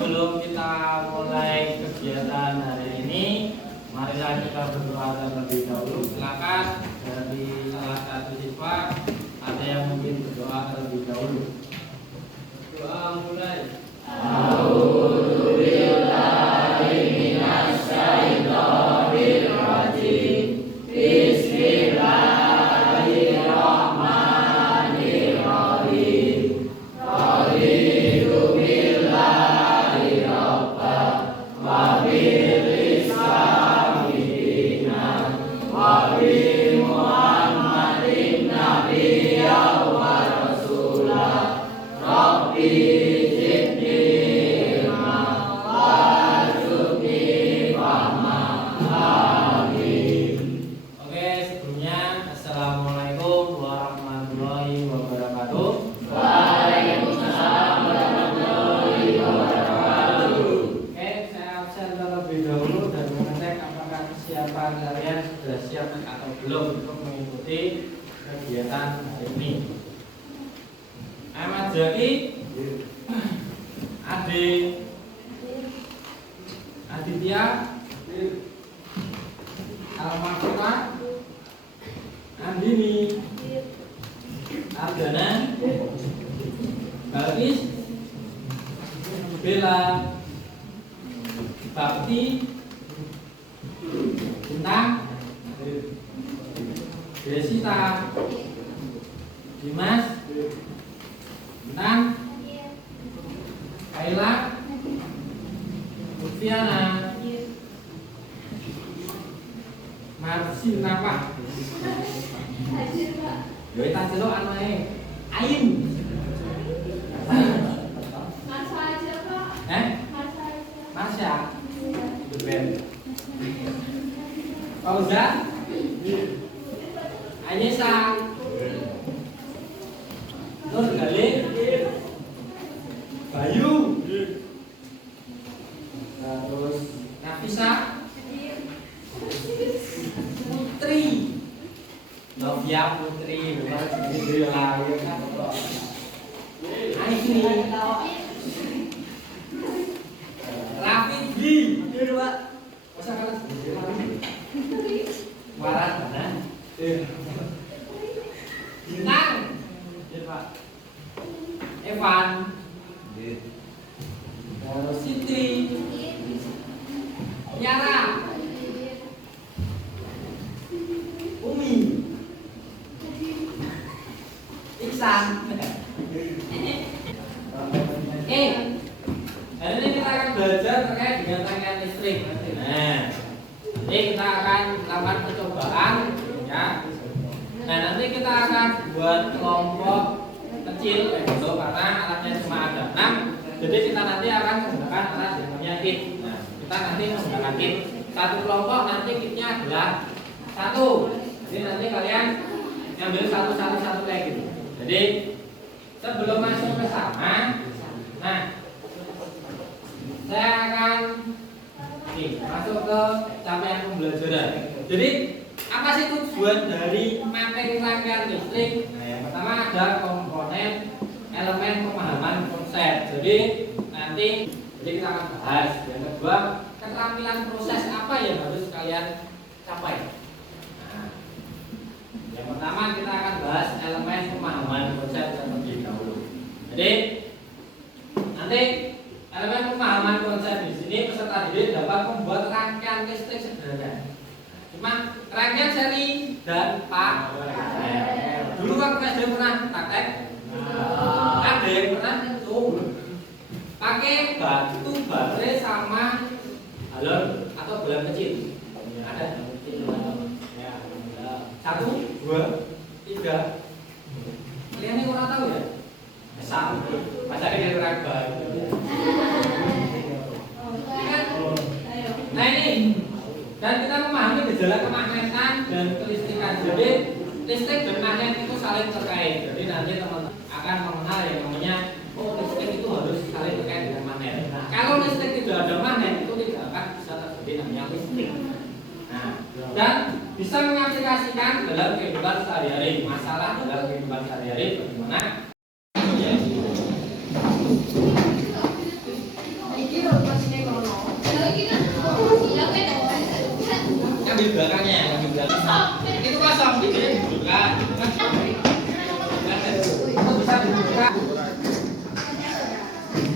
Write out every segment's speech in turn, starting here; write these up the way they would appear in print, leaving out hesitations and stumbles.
sebelum kita mulai kegiatan hari ini, marilah kita berdoa terlebih dahulu. Silakan dari salah satu siswa ada yang mungkin berdoa terlebih dahulu. Doa mulai. Kalian sudah siap atau belum untuk mengikuti kegiatan hari ini? Ahmad Zaki, Ade, Aditya, Almafura, Andini, Ardana, Balkis, Bella, Bakti, Bintang, Desita, Dimas, Bintang, Kaila, Lutfiana, Marsin apa? Yoi tak celok anae. Ain. Masa aja Pak. Masa aja. Masya. Ben. Fauzan, Anissa, Nur Galih, Bayu, terus Nafisa, Putri, Novia Putri, Aini, Raffi, masa kalah Waran mana? Bintang, Evan, Siti, Yara, Umi, Iksan. Hari ini kita akan belajar terkait dengan rangkaian listrik. Nah, ini kita akan lakukan percobaan, ya. Nah, nanti kita akan buat kelompok kecil dulu karena alatnya cuma ada 6. Jadi kita nanti akan menggunakan alat yang namanya kit. Nah, kita nanti menggunakan kit. Satu kelompok nanti kitnya adalah 1. Jadi nanti kalian ngambil satu kayak gitu. Jadi sebelum masuk ke sana, nah saya akan masuk ke capaian pembelajaran. Jadi apa sih tujuan dari materi rangkaian listrik? Nah, yang pertama ada komponen elemen pemahaman konsep. Jadi nanti kita akan bahas. Yang kedua, keterampilan proses apa yang harus kalian capai. Nah, yang pertama kita akan bahas elemen pemahaman konsep terlebih dahulu. Jadi nanti elemen pemahaman konsep di sini peserta didik dapat membuat rangkaian listrik sederhana. Cuma rangkaian seri dan paralel. Dulu waktu SD pernah praktek? Ada yang pernah coba pakai batu baterai sama galon atau bola kecil. Ada? 1, 2, 3. Kalian ini orang tahu ya? Satu. Masa dia raga. Nah ini, dan kita memahami gejala kemagnetan dan kelistrikan. Jadi listrik dan magnet itu saling terkait. Jadi nanti teman-teman akan mengenal yang namanya listrik itu harus saling terkait dengan magnet. Kalau listrik tidak ada magnet itu tidak akan bisa terjadi namanya listrik. Nah, dan bisa mengaplikasikan dalam kehidupan sehari-hari. Masalah dalam kehidupan sehari-hari bagaimana?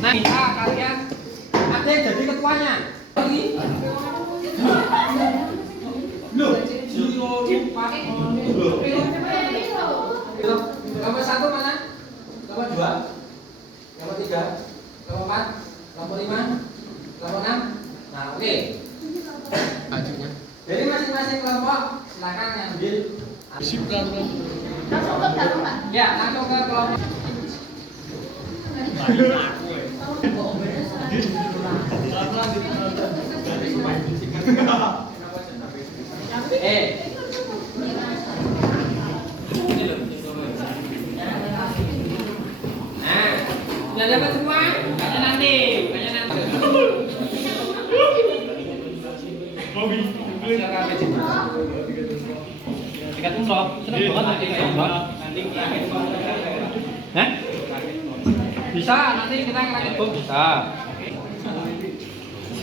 Nah, bisa kalian ada yang jadi ketuanya. Lagi. Loh, kelompok 1 mana? Kelompok 2, kelompok 3, kelompok 4, kelompok 5, kelompok 6. Nah, oke. Bajunya. Jadi masing-masing kelompok silakan ngambil. Langsung ke kelompok. Ya, langsung ke kelompok. Nah, sudah dapat semua? Kayaknya nanti. Silakan ke sini. Tiga umroh, seneng banget nanti kayak umroh. Hah? Bisa, nanti kita ngerakit bom bisa.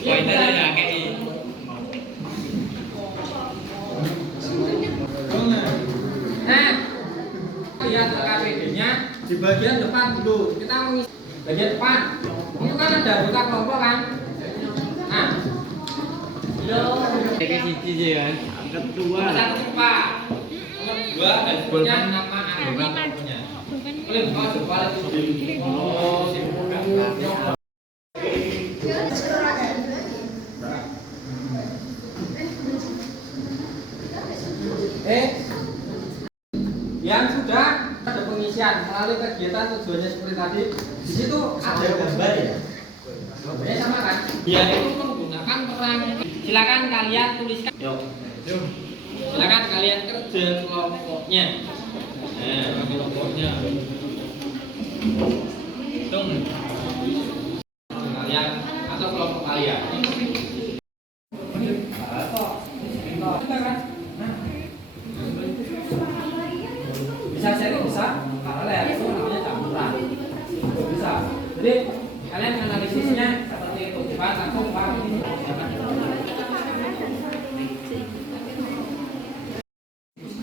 Poinnya ya kayak Nah, lihat KPD-nya di bagian depan dulu. Kita mengisi bagian depan. Itu kan ada anggota kelompok kan? Nah, siji kan. Angkat kedua. satu Pak. Nomor 2 dan punya nama anaknya. Boleh kau coba lagi. Yang sudah ada pengisian melalui kegiatan tujuannya seperti tadi. Di situ ada gambar ya. Gambarnya sama kan? Dia itu menggunakan perang. Silakan kalian tuliskan. Yuk. Silakan kalian kerja kelompoknya. Nah, kelompoknya. Hitung. Kalian atau kelompok kalian. Bisa sharing bisa, paralel itu namanya campuran. Bisa. Jadi kalian analisisnya seperti itu. Pak, aku Pak.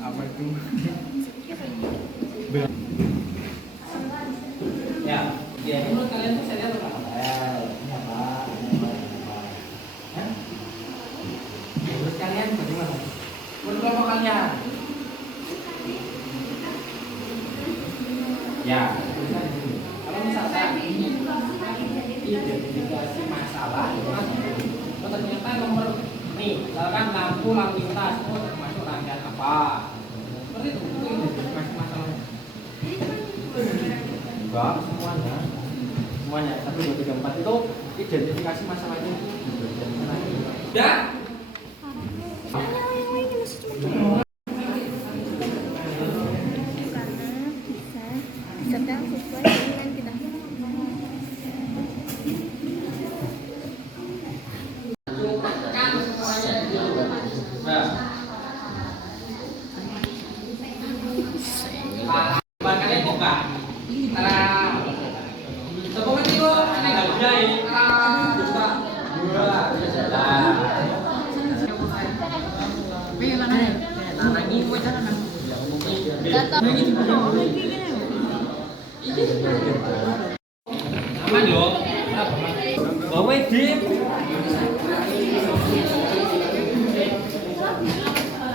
Apa itu? Ya, ya menurut kalian tuh saya lihat paralel. Ini apa? Menurut kalian bagaimana? Menurut kelompok kalian? Ya, kalau misalkan identifikasi masalah, ternyata nomor nih, misalkan lampu lalu lintas itu termasuk rangkaian apa? Seperti itu identifikasi masalahnya. Enggak, semuanya 1, 2, 3, 4 itu identifikasi masalahnya. Ya. Sedang sesuai dengan kita. Kalian buka. Semoga itu aneh nggak budaya. Buka. Aman dong. Bawa dip.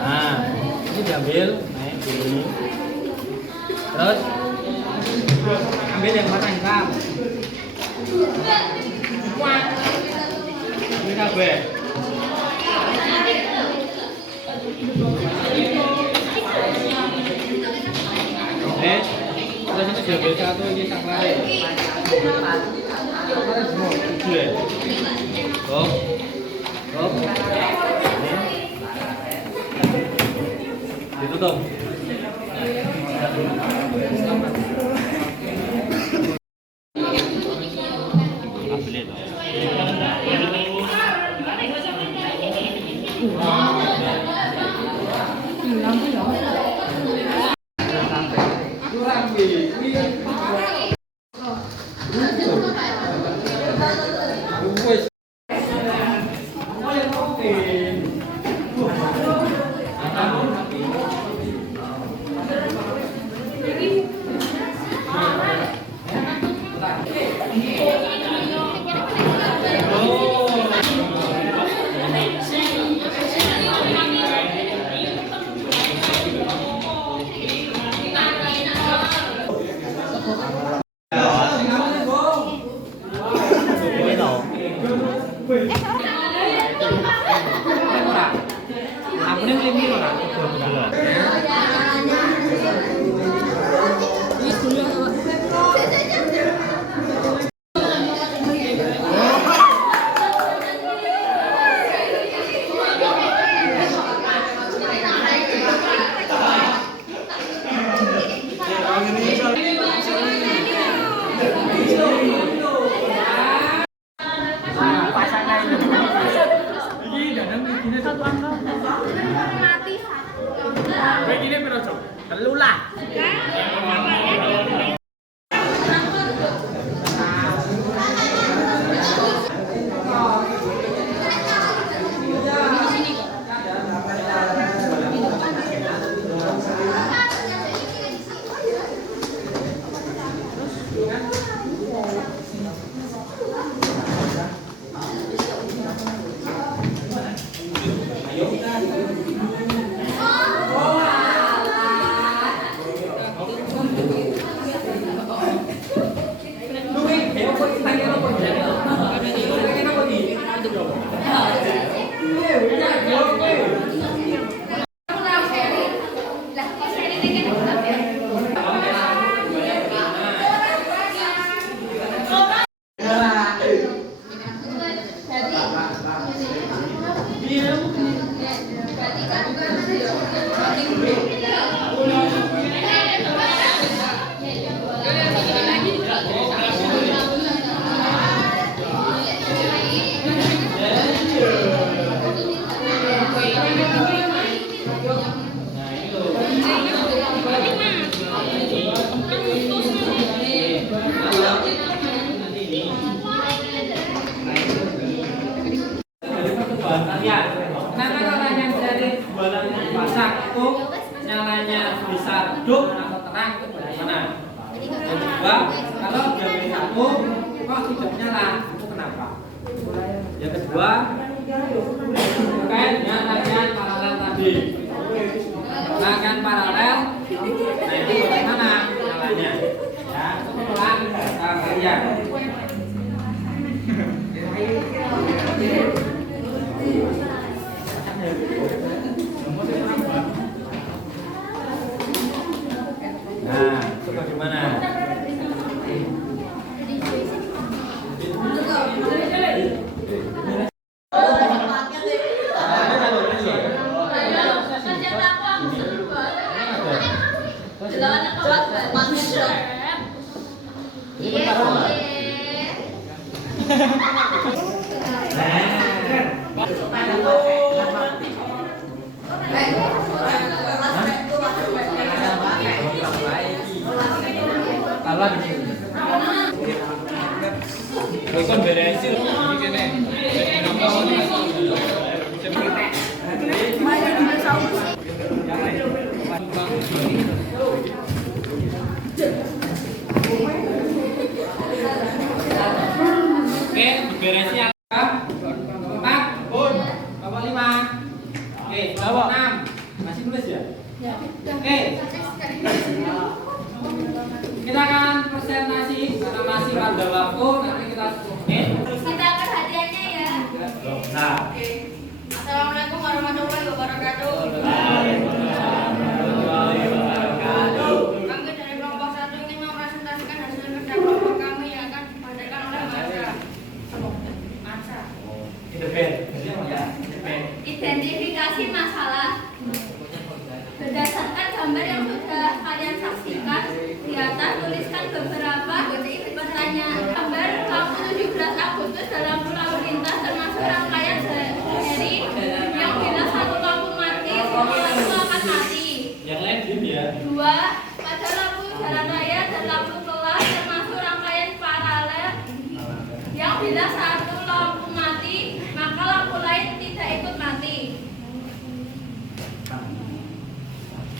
Nah, ini diambil, naik gini. Terus ambil yang warna hitam. Wah. Ini kabeh. Terus ini diambil satu ini saklar. Saklar semua 7 ya. Stop. Stop. Ditutup. Ora. Aku ini mlimpi ora. Kenapa caranya dari bulan pasak itu nyalanya bisa redup atau terang itu bagaimana? Yang kedua, kalau jam 1 kok tidak nyala itu kenapa? Yang kedua, terkait dengan rangkaian paralel tadi. Rangkaian paralel, nah itu bagaimana nyalanya? Ya, ulang kalian. Nah, itu bagaimana? Bukan beresin begini. Oke, beresnya apa? 4, Bun. Bapak 5. Oke, Bapak 6. Masih tulis ya? Ya. Oke. Kita akan presentasi karena masih ada waktu, nanti kita 10 menit. Kita akan hadiahnya ya. Nah. Assalamualaikum warahmatullahi wabarakatuh. Kami dari kelompok 1 ingin mempresentasikan hasil kerja kelompok kami yang akan dibacakan oleh Masa. Identifikasi masalah. Berdasarkan gambar yang sudah kalian saksikan, di atas tuliskan beberapa pertanyaan. Gambar lampu 17 Agustus dalam lalu lintas termasuk rangkaian seri yang bila satu lampu mati, semua lampu akan mati. Yang lain dim ya. 2. Pada lampu jalan raya dan lampu kelas termasuk rangkaian paralel yang bila satu lampu mati, maka lampu lain tidak ikut mati.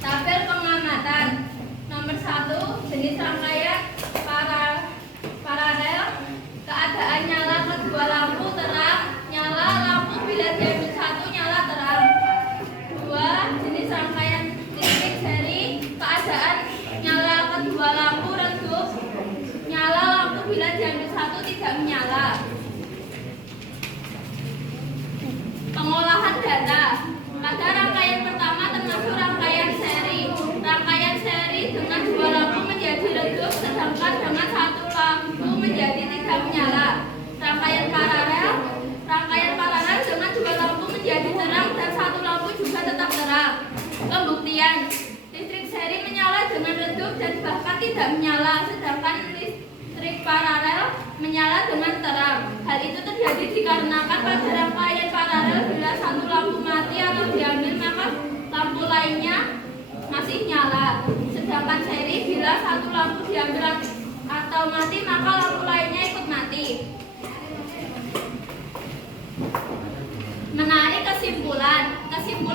Tabel pengamatan. Nomor 1, jenis rangkaian paralel. Keadaan nyala kedua lampu terang, nyala lampu bila diambil 1 nyala terang. 2, jenis rangkaian listrik seri. Keadaan nyala kedua lampu redup, nyala lampu bila diambil 1 tidak menyala. redup dan bahkan tidak menyala, sedangkan listrik paralel menyala dengan terang. Hal itu terjadi dikarenakan pada rangkaian paralel bila satu lampu mati atau diambil maka lampu lainnya masih nyala. Sedangkan seri bila satu lampu diambil atau mati maka lampu lainnya ikut mati. Menarik kesimpulan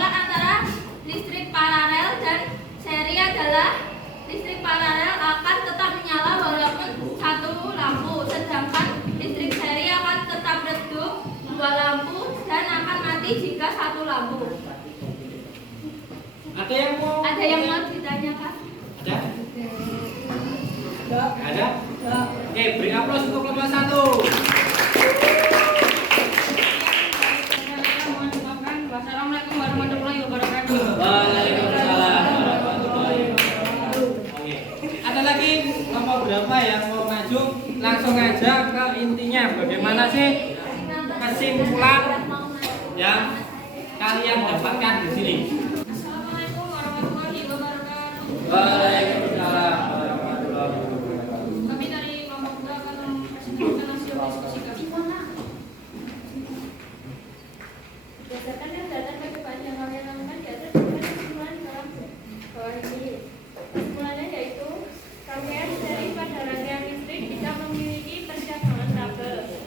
antara listrik paralel dan seri adalah listrik paralel akan tetap menyala walaupun satu lampu, sedangkan listrik seri akan tetap redup dua lampu dan akan mati jika satu lampu. Ada yang mau ditanyakan? Ada? Oke, beri aplaus untuk kelompok 1. Wassalamualaikum warahmatullahi wabarakatuh. Waalaikumsalam warahmatullahi wabarakatuh. Oke. Ada lagi kelompok berapa yang mau maju? Langsung aja ke intinya. Bagaimana sih kesimpulan yang kalian dapatkan di sini? Assalamualaikum warahmatullahi wabarakatuh. Waalaikumsalam warahmatullahi wabarakatuh. Kami dari kelompok 2 akan mempresentasikan hasil diskusi kami. Berdasarkan data kehidupan yang kalian lakukan di atas ada kesimpulan dalam bawah ini. Kesimpulannya yaitu rangkaian seri pada rangkaian listrik tidak memiliki percabangan kabel,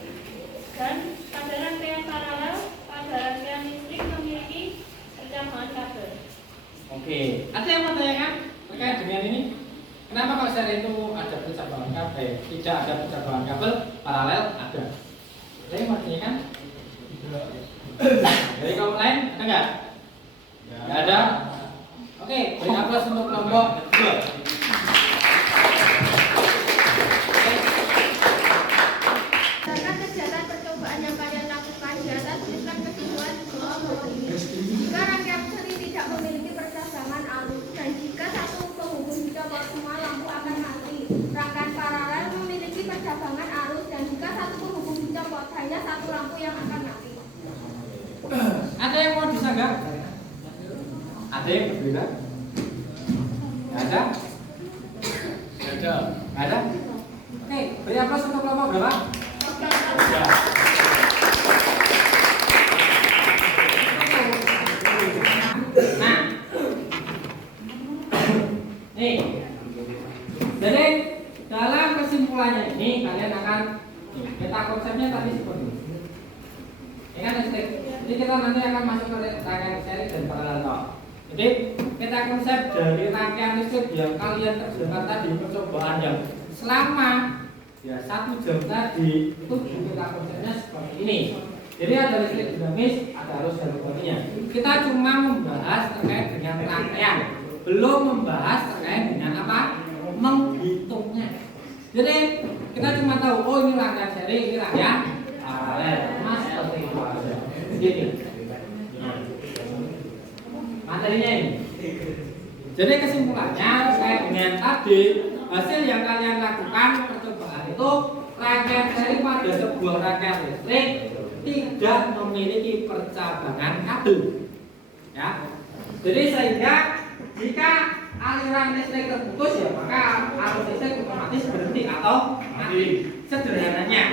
dan pada rangkaian paralel pada rangkaian listrik memiliki percabangan kabel. Oke, ada yang mau tanyakan terkait dengan ini? Kenapa kok seri itu ada percabangan kabel, tidak ada percabangan kabel, paralel ada? Ada yang mau tanyakan? Dari kaum lain ada nggak? Nggak ada. Oke, beri aplaus untuk kelompok 2. Berdasarkan kegiatan percobaan yang kalian lakukan di atas, tuliskan kesimpulan di bawah ini. Jika rangkaian seri tidak memiliki percabangan arus dan jika satu penghubung dicopot semua lampu akan mati. Rangkaian paralel memiliki percabangan arus dan jika satu penghubung dicopot hanya satu lampu yang akan mati. Ada yang mau disanggah? Ada yang berbeda? Nggak ada? Nggak ada? Oke, beri aplaus untuk kelompok berapa? 3. Nah, nih, jadi dalam kesimpulannya ini kalian akan peta konsepnya tadi seperti ini. Ya kan, jadi kita nanti akan masuk ke rangkaian seri dan paralel. Jadi peta konsep dari rangkaian listrik yang kalian kerjakan tadi, percobaan yang selama ya 1 jam tadi itu peta konsepnya seperti ini. Jadi ada listrik dinamis, ada arus dan sebagainya. Kita cuma membahas terkait dengan rangkaian, belum membahas terkait dengan apa? Menghitungnya. Jadi kita cuma tahu, oh ini rangkaian seri, ini rangkaian paralel. Mas seperti itu aja. Gini. Materinya ini. Jadi kesimpulannya terkait dengan tadi hasil yang kalian lakukan percobaan itu rangkaian seri pada sebuah rangkaian listrik tidak memiliki percabangan kabel. Ya. Jadi sehingga jika aliran listrik terputus ya maka arus listrik otomatis berhenti atau mati. Sederhananya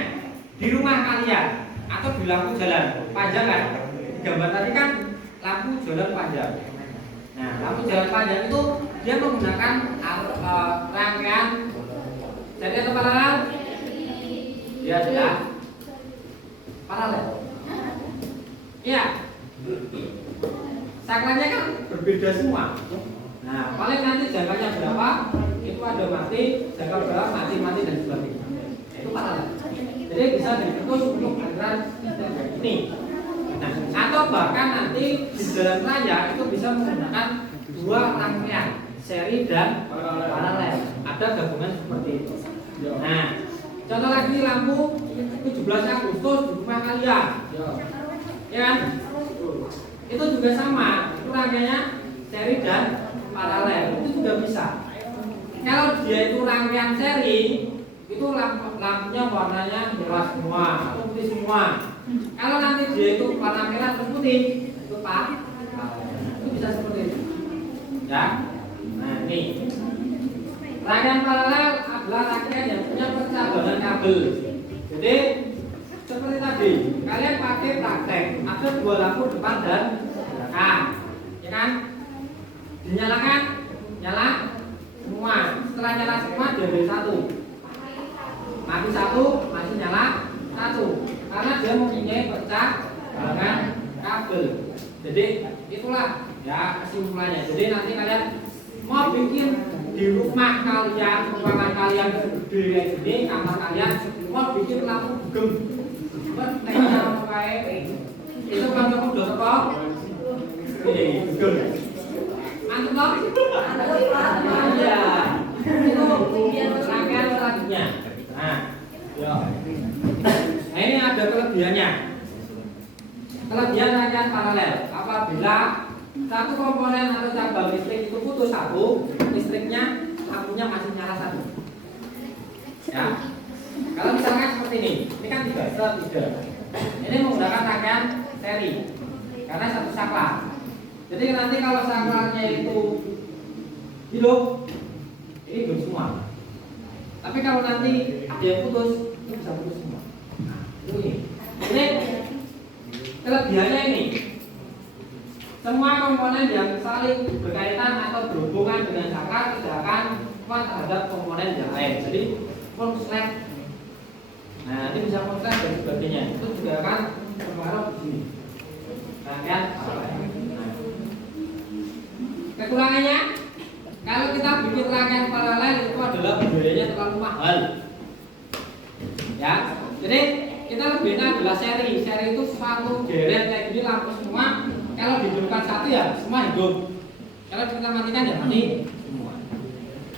di rumah kalian atau di lampu jalan panjang kan? Di gambar tadi kan lampu jalan panjang. Nah, lampu jalan panjang itu dia menggunakan rangkaian seri atau paralel? Dia adalah paralel. Iya. Saklarnya kan berbeda semua. Nah, paling nanti jangkanya berapa? Itu ada mati, jangka berapa mati dan sebagainya. Itu paralel. Jadi bisa diputus untuk aliran ini. Nah, atau bahkan nanti di jalan raya itu bisa menggunakan 2 rangkaian seri dan paralel. Ada gabungan seperti itu. Nah, contoh lagi lampu 17 Agustus di rumah kalian. Ya kan? Itu juga sama. Itu rangkaiannya seri dan paralel. Itu juga bisa. Kalau dia itu rangkaian seri, itu lampunya warnanya merah semua atau putih semua. Kalau nanti dia itu warna merah atau putih, itu paralel. Itu bisa seperti itu. Ya. Nah, ini. Rangkaian paralel adalah rangkaian yang punya percabangan kabel. Jadi seperti tadi, kalian pakai praktek, ada dua lampu depan dan belakang, ya kan? Dinyalakan, nyala semua. Setelah nyala semua jadi satu. Mati satu, masih nyala satu. Karena dia mempunyai percabangan kabel. Jadi itulah ya kesimpulannya. Jadi nanti kalian mau bikin di rumah kalian, ruangan kalian gede kayak gini, kamar kalian mau bikin lampu gem, tekniknya kayak itu kan kamu udah kok? Gem, mantap kok? Iya, itu rangkaian selanjutnya. Nah, ini ada kelebihannya. Kelebihan rangkaian paralel apabila satu komponen atau cabang listrik itu putus satu, listriknya lampunya masih nyala satu. Ya, kalau misalkan seperti ini kan 3 ini menggunakan rangkaian seri karena satu saklar. Jadi nanti kalau saklarnya itu hidup, ini hidup semua. Tapi kalau nanti dia putus, itu bisa putus semua. Nah, ini kelebihannya ini. Semua komponen yang saling berkaitan atau berhubungan dengan saklar tidak akan kuat terhadap komponen yang lain. Jadi konslet, nah ini bisa konslet dan sebagainya. Itu juga akan berpengaruh di sini. Rangkaian paralel. Nah, kekurangannya, kalau kita bikin rangkaian paralel itu adalah biayanya terlalu mahal. Ya, jadi kita lebihnya adalah seri. Seri itu suatu geret kayak gini lampu semua. Kalau dihidupkan satu ya semua hidup. Kalau kita matikan ya mati semua.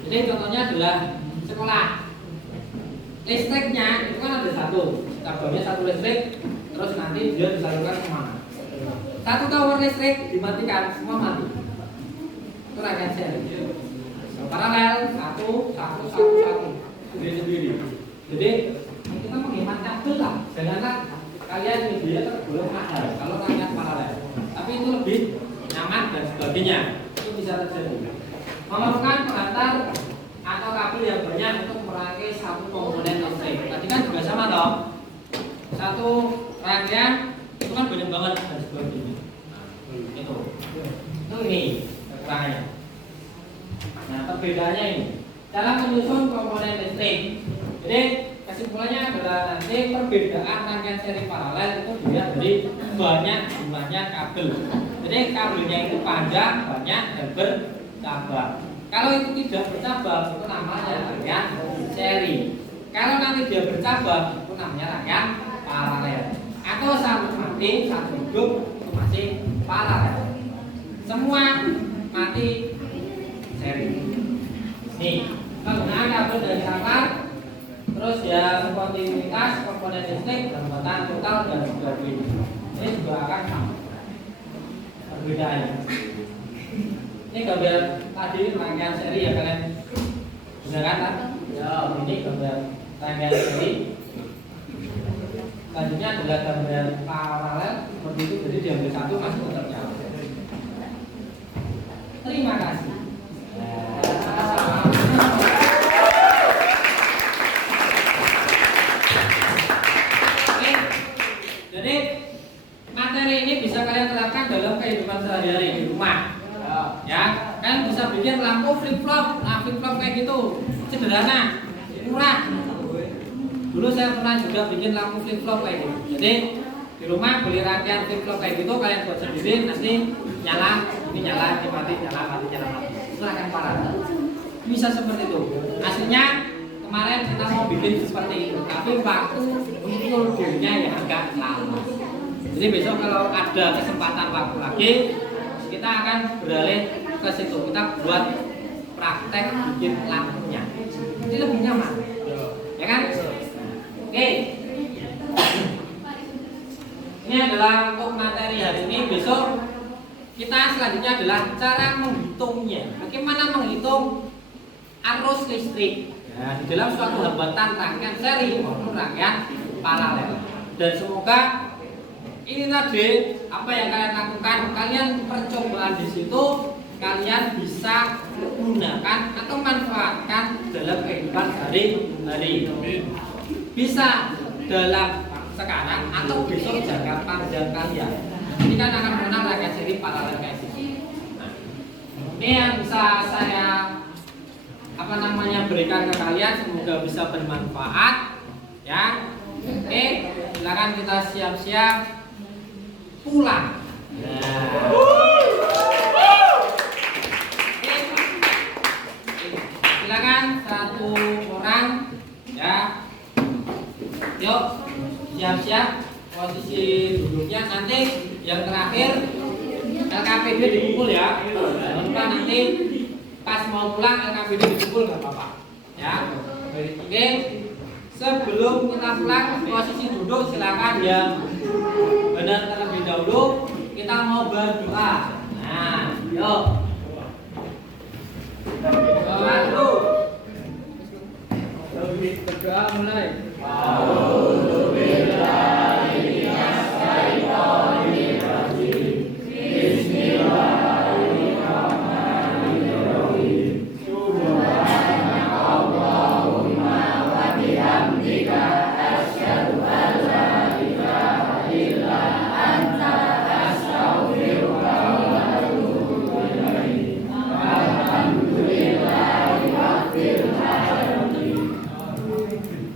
Jadi contohnya adalah sekolah. Listriknya itu kan ada satu, cabangnya satu listrik, terus nanti dia disalurkan kemana? Satu tower listrik dimatikan semua mati. Itu rangkaian seri. Paralel satu sendiri. Jadi kita menghemat kabel lah. Janganlah kalian media tergolong mahal kalau rangkaian paralel. Tapi itu lebih nyaman dan sebagainya. Itu bisa terjadi. Memerlukan pengantar atau kabel yang banyak untuk merangkai satu komponen listrik. Tadi kan juga sama dong. Satu rangkaian itu kan banyak banget dan sebagainya. Itu ini kekurangannya. Nah, perbedaannya ini cara menyusun komponen listrik. Jadi kesimpulannya adalah nanti perbedaan rangkaian seri paralel itu dilihat dari banyak jumlahnya kabel. Jadi kabelnya itu panjang, banyak dan bercabang. Kalau itu tidak bercabang itu namanya rangkaian seri. Kalau nanti dia bercabang itu namanya rangkaian paralel. Atau satu mati, satu hidup itu masih paralel. Semua mati seri. Nih, penggunaan kabel dari saklar, terus yang kontinuitas komponen listrik, hambatan total dan sebagainya. Ini juga akan sama perbedaannya. Ini gambar tadi rangkaian seri ya kalian gunakan kan? Ya, ini gambar rangkaian seri. Selanjutnya adalah gambar paralel seperti itu, jadi diambil satu masih tetap nyala. Terima kasih. Oke, jadi materi ini bisa kalian terapkan dalam kehidupan sehari-hari di rumah. Ya, kalian bisa bikin lampu flip flop. Nah, flip flop kayak gitu sederhana, murah. Dulu saya pernah juga bikin lampu flip flop kayak gitu. Jadi di rumah beli rangkaian flip flop kayak gitu, kalian buat sendiri, nanti nyala, ini nyala, ini mati, nyala, mati, nyala, mati. Itu akan paralel. Bisa seperti itu. Aslinya kemarin kita mau bikin seperti itu, tapi waktu muncul dirinya ya agak lama. Jadi besok kalau ada kesempatan waktu lagi, kita akan beralih ke situ. Kita buat praktek bikin lampunya. Ini lebih nyaman, ya kan? Oke. Ini adalah untuk materi hari ini. Besok kita selanjutnya adalah cara menghitungnya. Bagaimana menghitung arus listrik ya, di dalam suatu hambatan rangkaian seri maupun rangkaian paralel. Dan semoga ini tadi apa yang kalian lakukan, kalian percobaan di situ, kalian bisa gunakan atau manfaatkan dalam kehidupan sehari-hari. Bisa dalam sekarang atau besok jangka panjang kalian. Ini kan akan mengenal rangkaian seri paralel kayak gini. Nah, ini yang bisa saya berikan ke kalian, semoga bisa bermanfaat ya. Oke, silakan kita siap-siap pulang. Silakan satu orang ya. Yuk, siap-siap posisi duduknya. Nanti yang terakhir LKPD dikumpul ya. Jangan lupa nanti pas mau pulang LKPD dikumpul nggak apa-apa ya. Oke, sebelum kita pulang posisi duduk silakan yang benar terlebih dahulu. Kita mau berdoa. Nah, yuk. Berdoa mulai.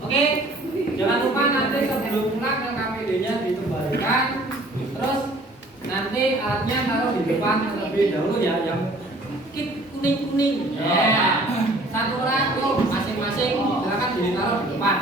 Oke, jangan lupa nanti sebelum pulang LKPD-nya dikembalikan. Terus nanti alatnya taruh di depan terlebih dahulu ya, yang kit kuning-kuning. Ya. Satu orang yuk masing-masing silakan ditaruh di depan.